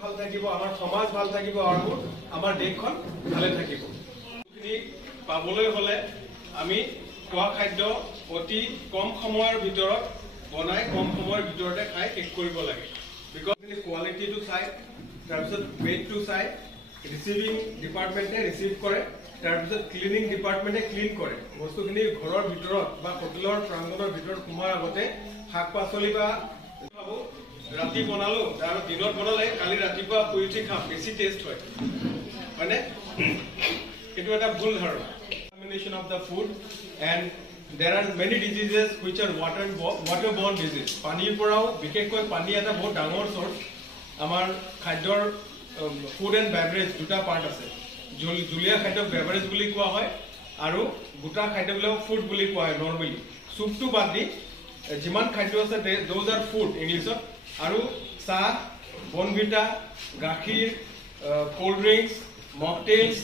ভাল থাকিব, আমাৰ সমাজ ভাল থাকিব আৰু আমাৰ দেশখন ভালে থাকিব। এইখিনি পাবলৈ হলে আমি খোৱা খাদ্য অতি কম সময়ৰ ভিতৰত বনাই কম সময়ৰ ভিতৰতে খাই শেষ কৰিব লাগে। বিকজ কোৱালিটিটো চাই, তাৰপিছত ৱেইটটো চাই, ৰিচিভিং ডিপাৰ্টমেণ্টে ৰিচিভ কৰে, তাৰপিছত ক্লিনিং ডিপাৰ্টমেণ্টে ক্লিন কৰে। বস্তুখিনি ঘৰৰ ভিতৰত বা হোটেলৰ প্ৰাংগণৰ ভিতৰত সোমোৱাৰ আগতে শাক পাচলি বা ৰাতি বনালো আৰু দিনত বনালে কালি ৰাতিপুৱা শুই উঠি খাম, বেছি টেষ্ট হয়, হয়নে? সেইটো এটা ভুল ধাৰণা। Combination of the food and there are many diseases which are waterborne disease. পানীৰ পৰাও বিশেষকৈ পানী এটা বহুত ডাঙৰ চ'ৰ্চ। আমাৰ খাদ্যৰ ফুড এণ্ড বেভাৰেজ দুটা পাৰ্ট আছে। জুলীয়া খাদ্যক বেভাৰেজ বুলি কোৱা হয় আৰু গোটা খাদ্যবিলাক ফুড বুলি কোৱা হয় নৰ্মেলি। চুপটো বাদ দি যিমান খাদ্য আছে দোজ আৰ ফুড ইংলিছত। আৰু চাহ, বনভিটা, গাখীৰ, কোল্ড ড্ৰিংকছ, মকটেইলছ,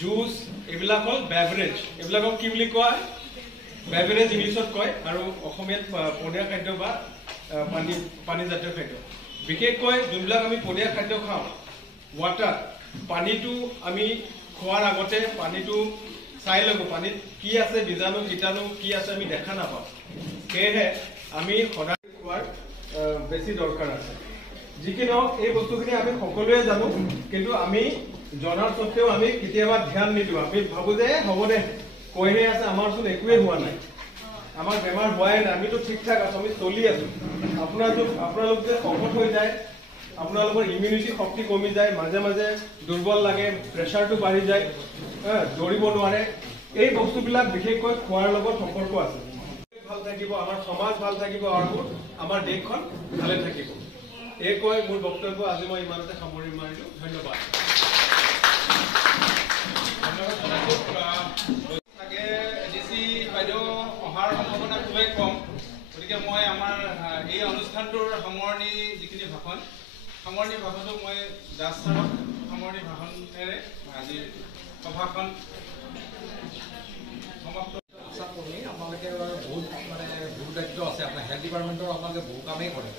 জুচ এইবিলাক হ'ল বেভাৰেজ। এইবিলাকক কি বুলি কোৱা হয়? বেভাৰেজ ইংলিছত কয় আৰু অসমীয়াত পনীয়া খাদ্য বা পানীজাতীয় খাদ্য। বিশেষকৈ যোনবিলাক আমি পনীয়া খাদ্য খাওঁ, ৱাটাৰ, পানীটো আমি খোৱাৰ আগতে পানীটো চাই ল'ব, পানীত কি আছে, বীজাণু কীটাণু কি আছে আমি দেখা নাপাওঁ। সেয়েহে আমি সদায় খোৱাৰ বেছি দৰকাৰ আছে। যি কি নহওক এই বস্তুখিনি আমি সকলোৱে জানো, কিন্তু আমি জনাৰ স্বত্তেও আমি কেতিয়াবা ধ্যান নিদিওঁ। আমি ভাবো যে হ'ব দে, কৈহে আছে, আমাৰচোন একোৱেই হোৱা নাই, আমাৰ বেমাৰ হোৱাই নাই, আমিতো ঠিক ঠাক আছো, আমি চলি আছো। আপোনালোক যে শকত হৈ যায়, আপোনালোকৰ ইমিউনিটি শক্তি কমি যায়, মাজে মাজে দুৰ্বল লাগে, প্ৰেছাৰটো বাঢ়ি যায়, দৌৰিব নোৱাৰে, এই বস্তুবিলাক বিশেষকৈ খোৱাৰ লগত সম্পৰ্ক আছে। ভাল থাকিব, আমাৰ সমাজ ভাল থাকিব আৰু আমাৰ দেশখন ভালে থাকিব। এই কৈ মোৰ বক্তব্য আজি মই ইমানতে সামৰি মাৰিলো। ধন্যবাদ। বাইদেউ অহাৰ সম্ভাৱনা খুবেই কম, গতিকে মই আমাৰ এই অনুষ্ঠানটোৰ সামৰণি যিখিনি সামৰণি ভাষণটো মই দাস ছাৰক সামৰণি ভাষণেৰে আজিৰ সভাখন সমাপ্ত। আশা কৰি আপোনালোকে বহুত বহুত দায়িত্ব আছে। আপোনাৰ হেল্থ ডিপাৰ্টমেণ্টৰ আপোনালোকে বহু কামেই কৰে,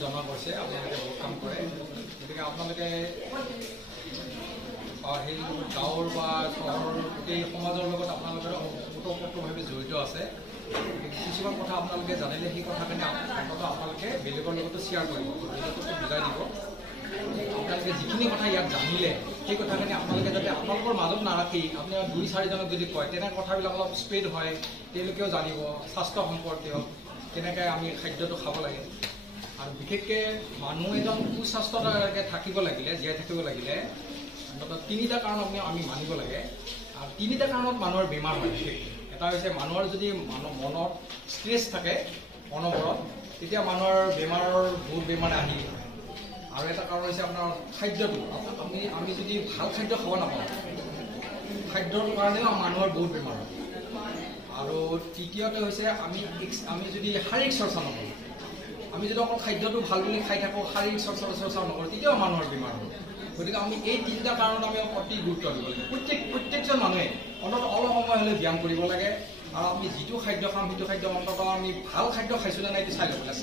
জমা কৰিছে, আপোনালোকে বহুত কাম কৰে। গতিকে আপোনালোকে সেই গাঁৱৰ বা চহৰৰ গোটেই সমাজৰ লগত আপোনালোকে ওতঃপ্ৰোতভাৱে জড়িত আছে। কিছুমান কথা আপোনালোকে জানিলে সেই কথাখিনি আপোনালোকে বেলেগৰ লগতো শ্বেয়াৰ কৰিব, বেলেগকো বুজাই দিব। আপোনালোকে যিখিনি কথা ইয়াত জানিলে সেই কথাখিনি আপোনালোকে যাতে আপোনালোকৰ মাজত নাৰাখি আপোনাৰ 2-4জনক যদি কয়, তেনে কথাবিলাক অলপ স্প্ৰেড হয়, তেওঁলোকেও জানিব স্বাস্থ্য সম্পৰ্কীয়, কেনেকৈ আমি খাদ্যটো খাব লাগে। আৰু বিশেষকৈ মানুহ এজন সুস্বাস্থ্যৰে থাকিব লাগিলে, জীয়াই থাকিব লাগিলে অন্ততঃ 3টা কাৰণ আমি মানিব লাগে। আৰু 3টা কাৰণত মানুহৰ বেমাৰ হয়। বিশেষকৈ এটা হৈছে মানুহৰ যদি মনত ষ্ট্ৰেছ থাকে অনবৰত, তেতিয়া মানুহৰ বহুত বেমাৰ আহি। আৰু এটা কাৰণ হৈছে আপোনাৰ খাদ্যটো। আমি যদি ভাল খাদ্য খাব নাপাওঁ, খাদ্যৰ কাৰণেও মানুহৰ বহুত বেমাৰ হয়। আৰু তৃতীয়তে হৈছে আমি যদি শাৰীৰিক চৰ্চা নকৰোঁ, আমি যদি অকল খাদ্যটো ভাল বুলি খাই থাকোঁ, শাৰীৰিক চৰ্চা নকৰোঁ, তেতিয়াও মানুহৰ বেমাৰ হয়। গতিকে আমি এই 3টা কাৰণত আমি অতি গুৰুত্ব দিব লাগে। প্ৰত্যেকজন মানুহে অন্ততঃ অলপ সময় হ'লে ব্যায়াম কৰিব লাগে। আৰু আমি যিটো খাদ্য খাম সেইটো খাদ্য অন্ততঃ আমি ভাল খাদ্য খাইছোঁ নে নাই এইটো চাই ল'ব লাগে।